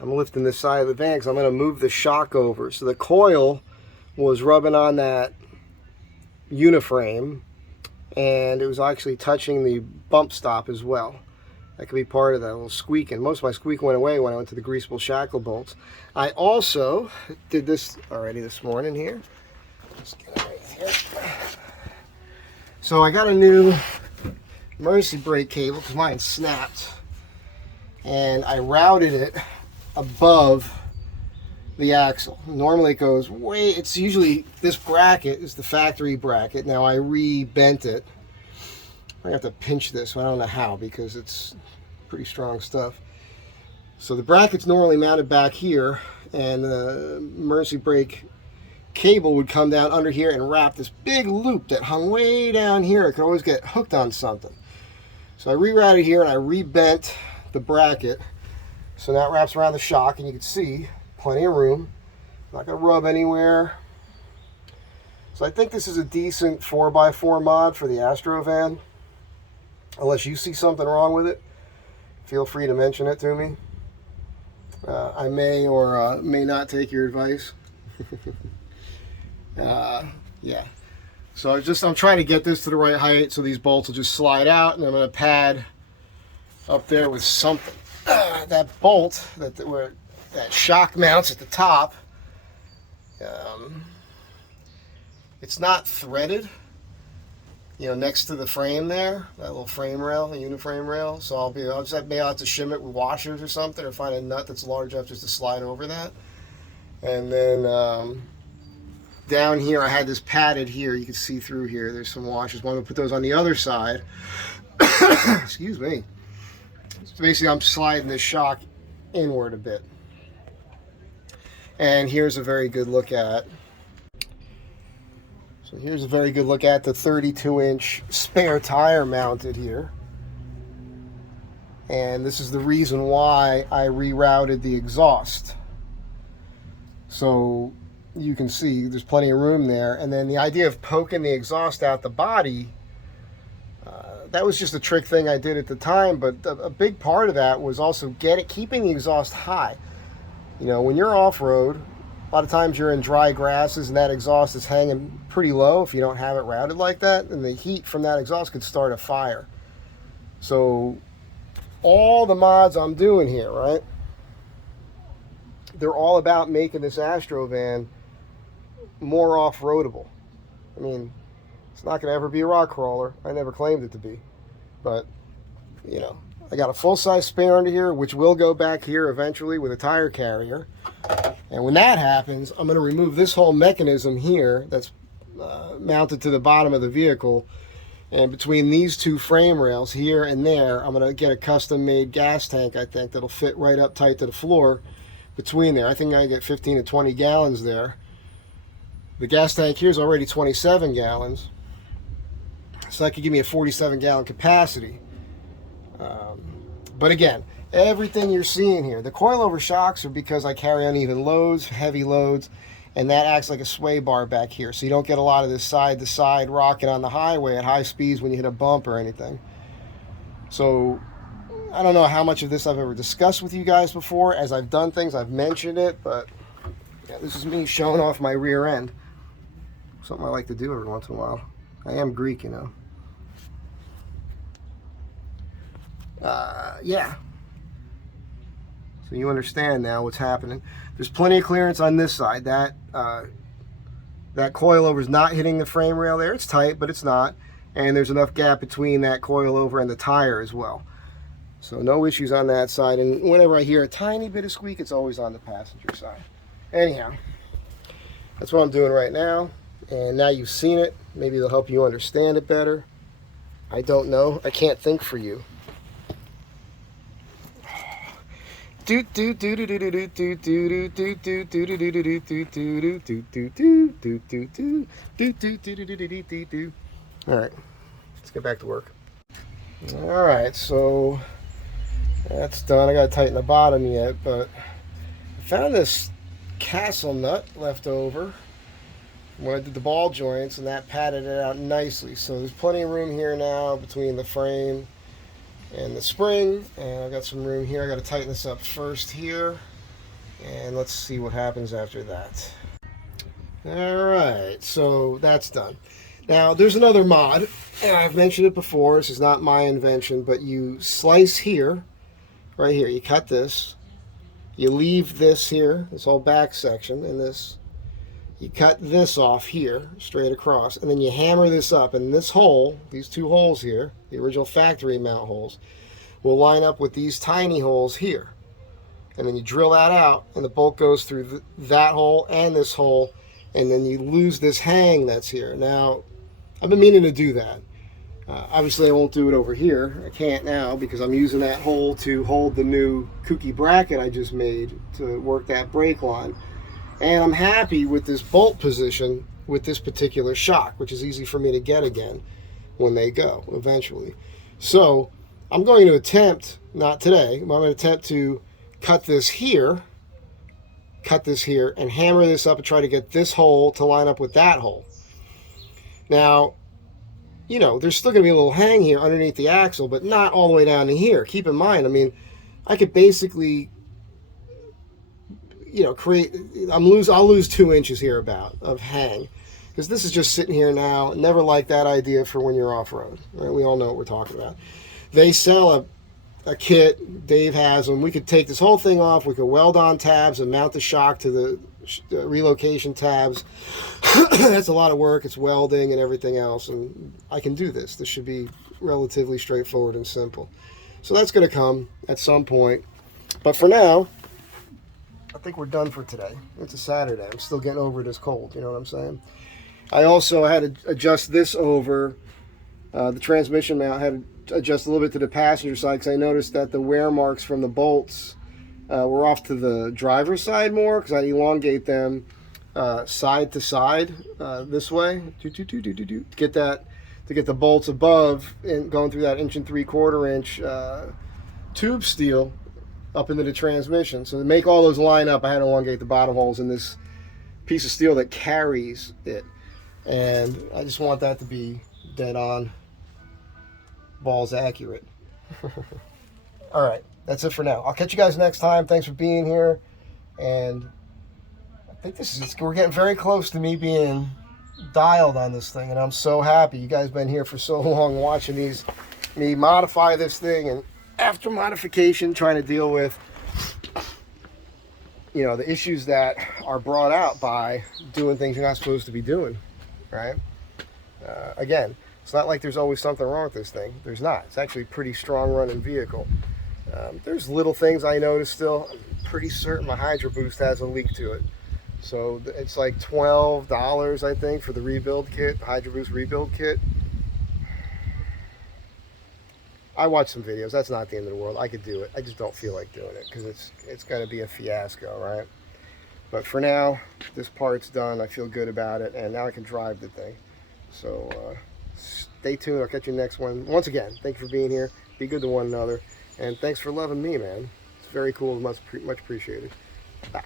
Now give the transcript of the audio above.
I'm lifting this side of the van because I'm going to move the shock over. So the coil was rubbing on that uniframe, and it was actually touching the bump stop as well. That could be part of that little squeaking. Most of my squeak went away when I went to the greasable shackle bolts. I also did this already this morning here. Just get it right here. So I got a new emergency brake cable because mine snapped, and I routed it above the axle. Normally it goes way, it's usually, this bracket is the factory bracket. Now I re-bent it. I have to pinch this, I don't know how because it's pretty strong stuff. So the bracket's normally mounted back here, and the emergency brake cable would come down under here and wrap this big loop that hung way down here. It could always get hooked on something. So I rerouted here and I rebent the bracket. So now it wraps around the shock, and you can see plenty of room. Not going to rub anywhere. So I think this is a decent 4x4 mod for the Astro van. Unless you see something wrong with it, feel free to mention it to me. I may or may not take your advice. Yeah. So I'm trying to get this to the right height so these bolts will just slide out, and I'm going to pad up there with something. That bolt where that shock mounts at the top, it's not threaded, next to the frame there, that little frame rail, the uniframe rail. So I'll just have to shim it with washers or something, or find a nut that's large enough just to slide over that. And then down here I had this padded here, you can see through here, there's some washers. I'm going to put those on the other side. Excuse me. So basically I'm sliding this shock inward a bit. And here's a very good look at. So here's a very good look at the 32-inch spare tire mounted here. And this is the reason why I rerouted the exhaust. So you can see there's plenty of room there. And then the idea of poking the exhaust out the body, that was just a trick thing I did at the time, but a big part of that was also keeping the exhaust high. When you're off-road, a lot of times you're in dry grasses and that exhaust is hanging pretty low if you don't have it routed like that, and the heat from that exhaust could start a fire. So all the mods I'm doing here, right, they're all about making this Astro van more off-roadable. I mean, it's not going to ever be a rock crawler. I never claimed it to be. But, I got a full-size spare under here, which will go back here eventually with a tire carrier. And when that happens, I'm going to remove this whole mechanism here that's mounted to the bottom of the vehicle. And between these two frame rails here and there, I'm going to get a custom-made gas tank, I think, that'll fit right up tight to the floor between there. I think I get 15 to 20 gallons there. The gas tank here is already 27 gallons. So that could give me a 47-gallon capacity. But again, everything you're seeing here, the coilover shocks are because I carry uneven loads, heavy loads, and that acts like a sway bar back here. So you don't get a lot of this side-to-side rocking on the highway at high speeds when you hit a bump or anything. So I don't know how much of this I've ever discussed with you guys before. As I've done things, I've mentioned it, but yeah, this is me showing off my rear end. Something I like to do every once in a while. I am Greek, Yeah. So you understand now what's happening. There's plenty of clearance on this side. That coilover is not hitting the frame rail there. It's tight, but it's not. And there's enough gap between that coilover and the tire as well. So no issues on that side. And whenever I hear a tiny bit of squeak, it's always on the passenger side. Anyhow, that's what I'm doing right now. And now you've seen it. Maybe it'll help you understand it better. I don't know. I can't think for you. All right, let's get back to work. All right, so that's done. I gotta tighten the bottom yet, but I found this castle nut left over when I did the ball joints, and that padded it out nicely. So there's plenty of room here now between the frame and the spring, and I've got some room here. I got to tighten this up first here. And let's see what happens after that. Alright, so that's done. Now, there's another mod, and I've mentioned it before. This is not my invention, but you slice here, right here. You cut this. You leave this here, this whole back section, and this. You cut this off here, straight across, and then you hammer this up. And this hole, these two holes here, the original factory mount holes, will line up with these tiny holes here. And then you drill that out, and the bolt goes through that hole and this hole, and then you lose this hang that's here. Now, I've been meaning to do that. Obviously, I won't do it over here. I can't now because I'm using that hole to hold the new kooky bracket I just made to work that brake line. And I'm happy with this bolt position with this particular shock, which is easy for me to get again when they go eventually. So I'm going to attempt, not today, but I'm going to attempt to cut this here, and hammer this up and try to get this hole to line up with that hole. Now, you know, there's still going to be a little hang here underneath the axle, but not all the way down to here. Keep in mind, I mean, I could basically, you know, I'll lose 2 inches here about of hang, because this is just sitting here now. Never liked that idea for when you're off-road, right? We all know what we're talking about. They sell a kit, Dave has them. We could take this whole thing off, we could weld on tabs and mount the shock to the relocation tabs. That's a lot of work, it's welding and everything else, and I can do this. This should be relatively straightforward and simple. So that's going to come at some point, but for now, I think we're done for today. It's a Saturday. I'm still getting over it as cold, you know what I'm saying? I also had to adjust this over. The transmission mount had to adjust a little bit to the passenger side because I noticed that the wear marks from the bolts were off to the driver's side more, because I elongate them side to side this way to get the bolts above and going through that 1 3/4 inch tube steel up into the transmission. So to make all those line up, I had to elongate the bottom holes in this piece of steel that carries it. And I just want that to be dead on, balls accurate. All right, that's it for now. I'll catch you guys next time. Thanks for being here. And I think we're getting very close to me being dialed on this thing, and I'm so happy. You guys been here for so long watching me modify this thing, and after modification, trying to deal with, you know, the issues that are brought out by doing things you're not supposed to be doing, right? Again, it's not like there's always something wrong with this thing. There's not. It's actually a pretty strong running vehicle. There's little things I notice still. I'm pretty certain my Hydro Boost has a leak to it. So it's like $12, I think, for the rebuild kit, the Hydro Boost rebuild kit. I watched some videos. That's not the end of the world. I could do it. I just don't feel like doing it because it's going to be a fiasco, right? But for now, this part's done. I feel good about it, and now I can drive the thing. So stay tuned. I'll catch you next one. Once again, thank you for being here. Be good to one another, and thanks for loving me, man. It's very cool. Much appreciated. Bye.